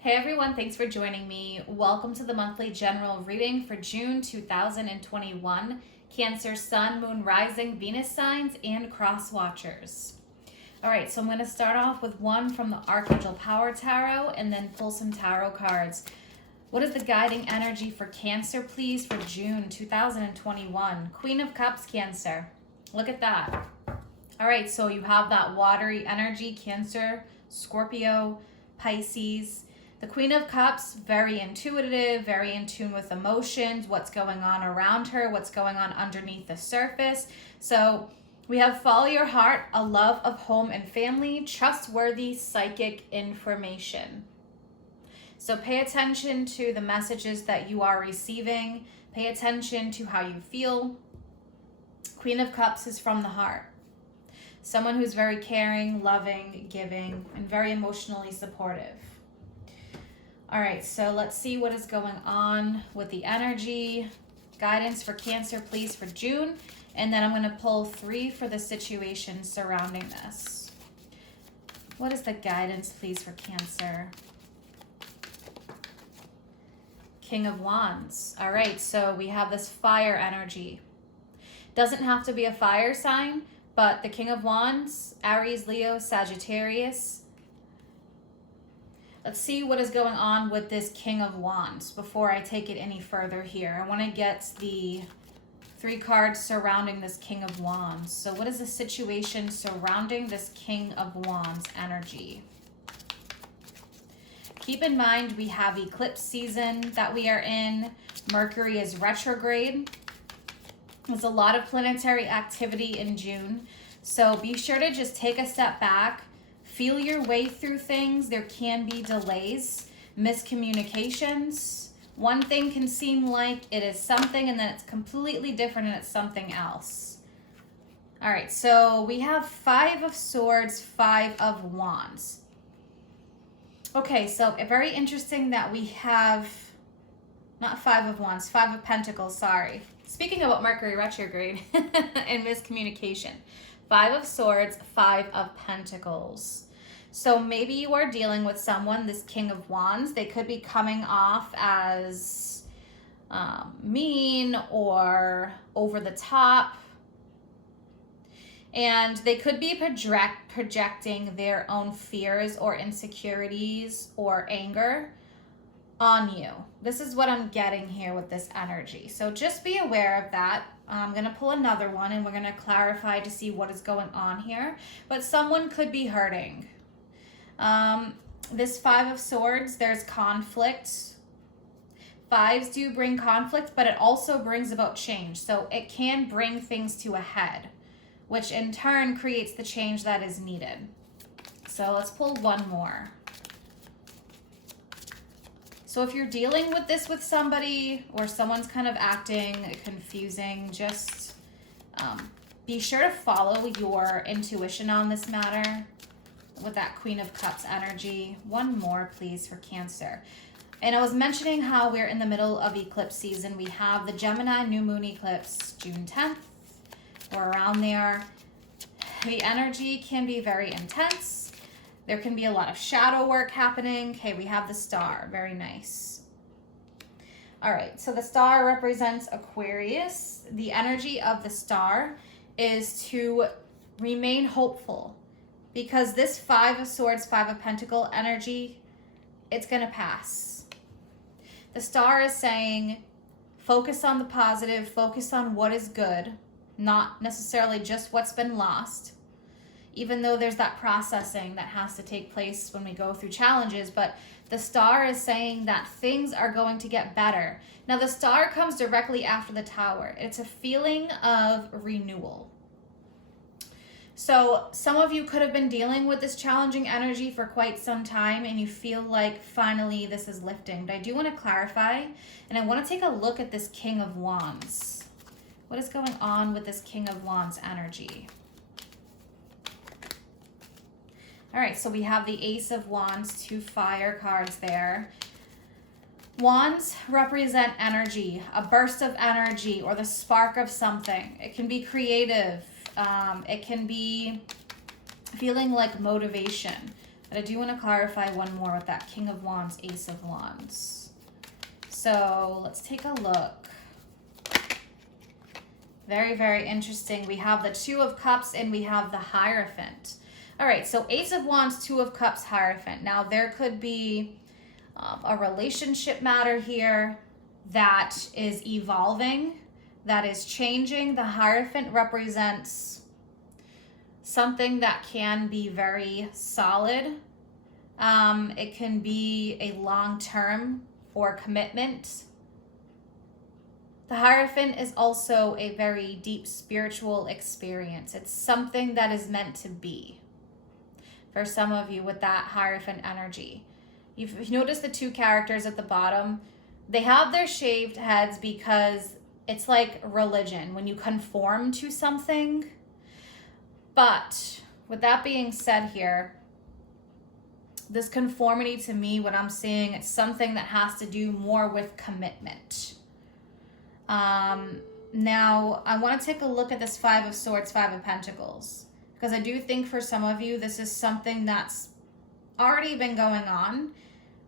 Hey everyone, thanks for joining me. Welcome to the monthly general reading for June 2021. Cancer, Sun, Moon, Rising, Venus signs, and cross watchers. All right, so I'm going to start off with one from the Archangel Power Tarot and then pull some tarot cards. What is the guiding energy for Cancer, please, for June 2021? Queen of Cups, Cancer. Look at that. All right, so you have that watery energy, Cancer, Scorpio, Pisces. The Queen of Cups, very intuitive, very in tune with emotions, what's going on around her, what's going on underneath the surface. So we have follow your heart, a love of home and family, trustworthy psychic information. So pay attention to the messages that you are receiving. Pay attention to how you feel. Queen of Cups is from the heart. Someone who's very caring, loving, giving, and very emotionally supportive. All right, so let's see what is going on with the energy. Guidance for Cancer, please, for June. And then I'm going to pull 3 for the situation surrounding this. What is the guidance, please, for Cancer? King of Wands. All right, so we have this fire energy. Doesn't have to be a fire sign, but the King of Wands, Aries, Leo, Sagittarius. Let's see what is going on with this King of Wands before I take it any further here. I want to get the 3 cards surrounding this King of Wands. So what is the situation surrounding this King of Wands energy? Keep in mind we have eclipse season that we are in. Mercury is retrograde. There's a lot of planetary activity in June. So be sure to just take a step back. Feel your way through things. There can be delays, miscommunications. One thing can seem like it is something and then it's completely different and it's something else. All right, so we have 5 of Swords, 5 of Wands. Okay, so very interesting that we have, not 5 of Wands, 5 of Pentacles, sorry. Speaking about Mercury retrograde and miscommunication. 5 of Swords, 5 of Pentacles. So maybe you are dealing with someone, this King of Wands. They could be coming off as mean or over the top. And they could be projecting their own fears or insecurities or anger on you. This is what I'm getting here with this energy. So just be aware of that. I'm going to pull another one and we're going to clarify to see what is going on here. But someone could be hurting. This 5 of Swords, there's conflict. 5s do bring conflict, but it also brings about change. So it can bring things to a head, which in turn creates the change that is needed. So let's pull one more. So if you're dealing with this with somebody or someone's kind of acting confusing, just be sure to follow your intuition on this matter with that Queen of Cups energy. One more, please, for Cancer. And I was mentioning how we're in the middle of eclipse season. We have the Gemini new moon eclipse June 10th. We're around there. The energy can be very intense. There can be a lot of shadow work happening. Okay, we have the star. Very nice. All right, so the star represents Aquarius. The energy of the star is to remain hopeful because this 5 of Swords, 5 of Pentacles energy, it's going to pass. The star is saying focus on the positive, focus on what is good, not necessarily just what's been lost. Even though there's that processing that has to take place when we go through challenges, but the star is saying that things are going to get better. Now, the star comes directly after the tower. It's a feeling of renewal. So some of you could have been dealing with this challenging energy for quite some time and you feel like finally this is lifting. But I do want to clarify and I want to take a look at this King of Wands. What is going on with this King of Wands energy? All right, so we have the Ace of Wands, 2 fire cards there. Wands represent energy, a burst of energy or the spark of something. It can be creative. It can be feeling like motivation. But I do want to clarify one more with that King of Wands, Ace of Wands. So let's take a look. Very, very interesting. We have the Two of Cups and we have the Hierophant. All right, so Ace of Wands, Two of Cups, Hierophant. Now, there could be a relationship matter here that is evolving, that is changing. The Hierophant represents something that can be very solid. It can be a long-term or commitment. The Hierophant is also a very deep spiritual experience. It's something that is meant to be for some of you with that Hierophant energy. You've noticed the two characters at the bottom. They have their shaved heads because it's like religion, when you conform to something. But with that being said here, this conformity to me, what I'm seeing, it's something that has to do more with commitment. Now, I want to take a look at this Five of Swords, Five of Pentacles, because I do think for some of you, this is something that's already been going on,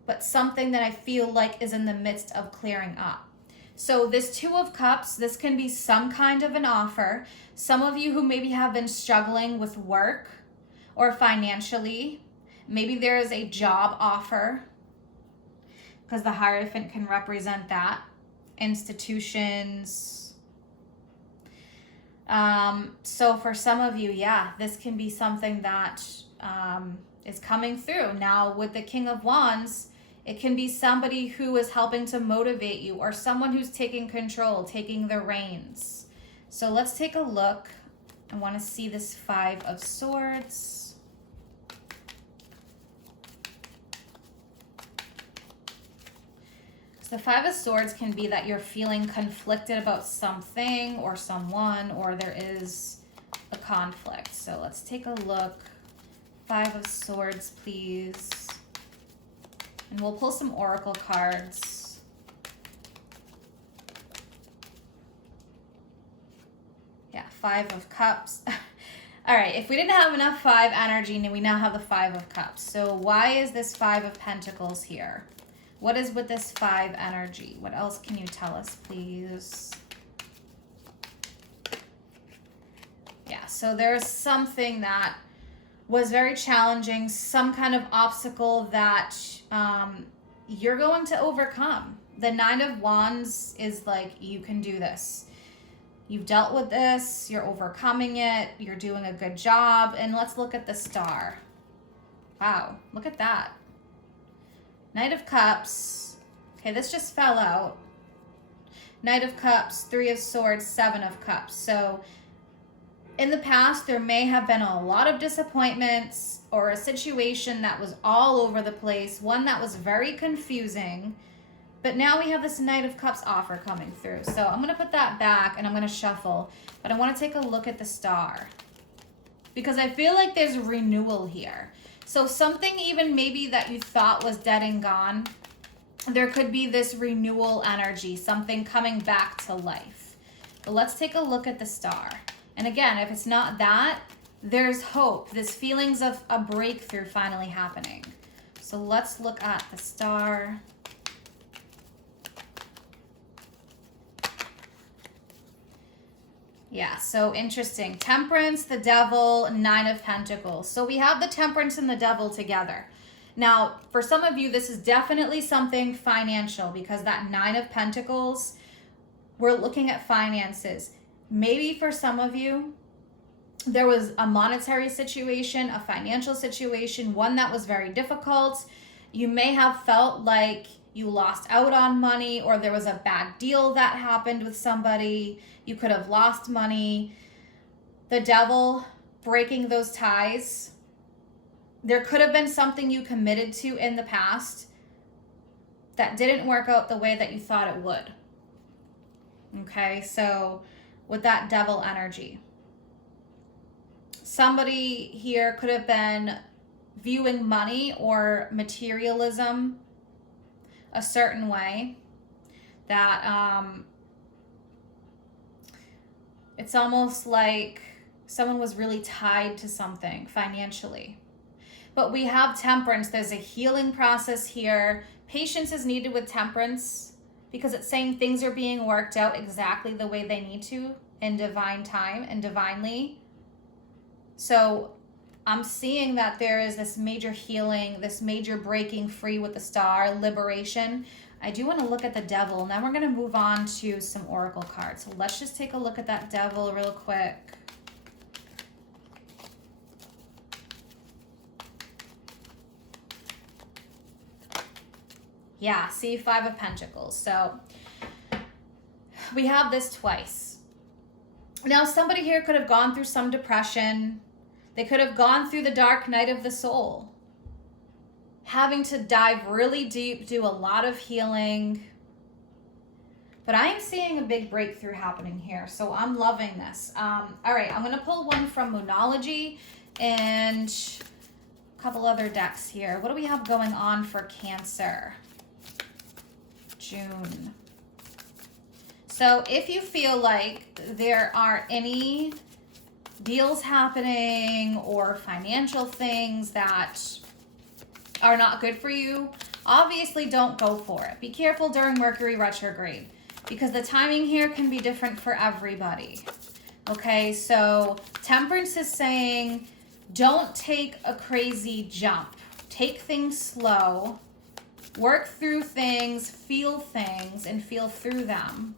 but something that I feel like is in the midst of clearing up. So this Two of Cups, this can be some kind of an offer. Some of you who maybe have been struggling with work or financially, maybe there is a job offer, because the Hierophant can represent that. Institutions. So for some of you, yeah, this can be something that is coming through. Now with the King of Wands, it can be somebody who is helping to motivate you, or someone who's taking control, taking the reins. So let's take a look. I want to see this Five of Swords. The Five of Swords can be that you're feeling conflicted about something or someone, or there is a conflict. So let's take a look. Five of Swords, please. And we'll pull some oracle cards. Yeah, Five of Cups. All right, if we didn't have enough Five energy, we now have the Five of Cups. So why is this Five of Pentacles here? What is with this Five energy? What else can you tell us, please? Yeah, so there's something that was very challenging, some kind of obstacle that you're going to overcome. The Nine of Wands is like, you can do this. You've dealt with this, you're overcoming it, you're doing a good job. And let's look at the Star. Wow, look at that. Knight of Cups. Okay, this just fell out. Knight of Cups, Three of Swords, Seven of Cups. So in the past, there may have been a lot of disappointments or a situation that was all over the place, one that was very confusing. But now we have this Knight of Cups offer coming through. So I'm going to put that back and I'm going to shuffle. But I want to take a look at the Star, because I feel like there's renewal here. So something even maybe that you thought was dead and gone, there could be this renewal energy, something coming back to life. But let's take a look at the Star. And again, if it's not that, there's hope. This feelings of a breakthrough finally happening. So let's look at the Star. Yeah, so interesting. Temperance, the Devil, Nine of Pentacles. So we have the Temperance and the Devil together. Now, for some of you, this is definitely something financial, because that Nine of Pentacles, we're looking at finances. Maybe for some of you, there was a monetary situation, a financial situation, one that was very difficult. You may have felt like you lost out on money, or there was a bad deal that happened with somebody. You could have lost money. The Devil, breaking those ties. There could have been something you committed to in the past that didn't work out the way that you thought it would. Okay, so with that Devil energy, somebody here could have been viewing money or materialism a certain way, that it's almost like someone was really tied to something financially. But we have Temperance. There's a healing process here. Patience is needed with Temperance because it's saying things are being worked out exactly the way they need to in divine time and divinely. So I'm seeing that there is this major healing, this major breaking free with the Star, liberation. I do want to look at the Devil. Now we're going to move on to some Oracle cards. So let's just take a look at that Devil real quick. Yeah, see, Five of Pentacles. So we have this twice. Now, somebody here could have gone through some depression. They could have gone through the dark night of the soul, having to dive really deep, do a lot of healing. But I am seeing a big breakthrough happening here, so I'm loving this. All right, I'm going to pull one from Moonology and a couple other decks here. What do we have going on for Cancer? June. So if you feel like there are any deals happening or financial things that are not good for you, obviously don't go for it. Be careful during Mercury retrograde because the timing here can be different for everybody. Okay, so Temperance is saying don't take a crazy jump. Take things slow. Work through things, and feel through them.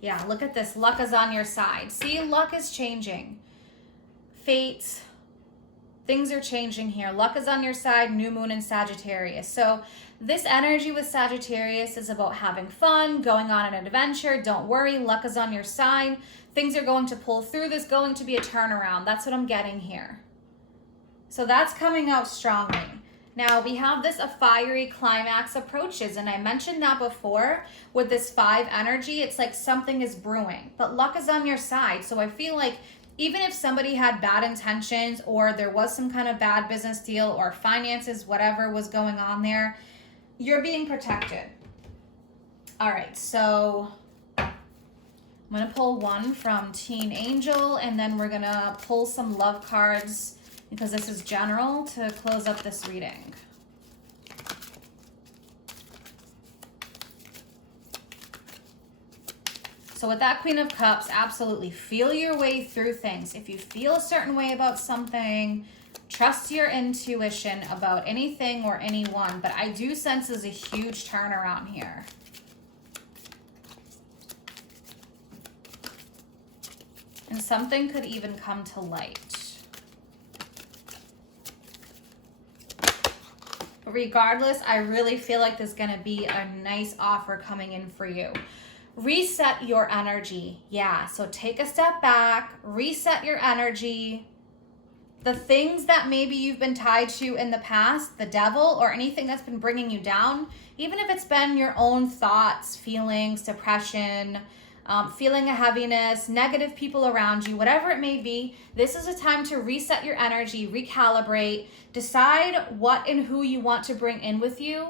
Yeah, look at this. Luck is on your side. See, luck is changing. Fate, things are changing here. Luck is on your side, new moon in Sagittarius. So this energy with Sagittarius is about having fun, going on an adventure. Don't worry, luck is on your side. Things are going to pull through. There's going to be a turnaround. That's what I'm getting here. So that's coming out strongly. Now we have this, a fiery climax approaches, and I mentioned that before with this 5 energy. It's like something is brewing, but luck is on your side. So I feel like even if somebody had bad intentions or there was some kind of bad business deal or finances, whatever was going on there, you're being protected. All right, so I'm going to pull one from Teen Angel, and then we're going to pull some love cards because this is general to close up this reading. So with that Queen of Cups, absolutely feel your way through things. If you feel a certain way about something, trust your intuition about anything or anyone. But I do sense there's a huge turnaround here. And something could even come to light. But regardless, I really feel like there's going to be a nice offer coming in for you. Reset your energy. Yeah, so take a step back, reset your energy. The things that maybe you've been tied to in the past, the devil or anything that's been bringing you down, even if it's been your own thoughts, feelings, depression, feeling a heaviness, negative people around you, whatever it may be, this is a time to reset your energy, recalibrate, decide what and who you want to bring in with you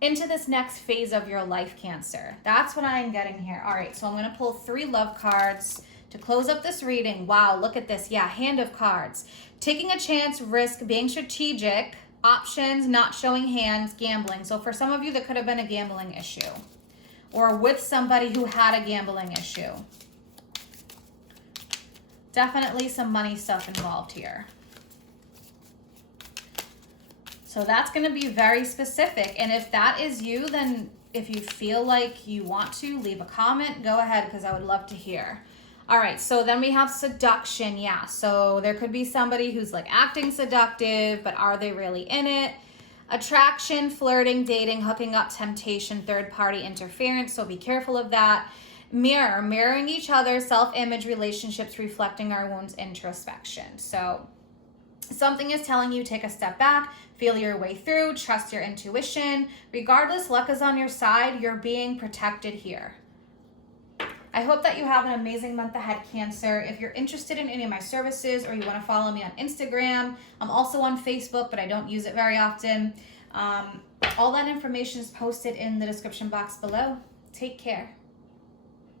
into this next phase of your life, Cancer. That's what I am getting here. All right, so I'm going to pull 3 love cards to close up this reading. Wow, look at this. Yeah, Hand of Cards. Taking a chance, risk, being strategic, options, not showing hands, gambling. So for some of you, that could have been a gambling issue or with somebody who had a gambling issue. Definitely some money stuff involved here. So that's going to be very specific. And if that is you, then if you feel like you want to leave a comment, go ahead, because I would love to hear. All right, so then we have seduction. Yeah, so there could be somebody who's like acting seductive, but are they really in it? Attraction, flirting, dating, hooking up, temptation, third-party interference, so be careful of that. Mirror, mirroring each other, self-image, relationships, reflecting our wounds, introspection. So something is telling you take a step back, feel your way through, trust your intuition. Regardless, luck is on your side. You're being protected here. I hope that you have an amazing month ahead, Cancer. If you're interested in any of my services or you want to follow me on Instagram, I'm also on Facebook, but I don't use it very often. All that information is posted in the description box below. Take care.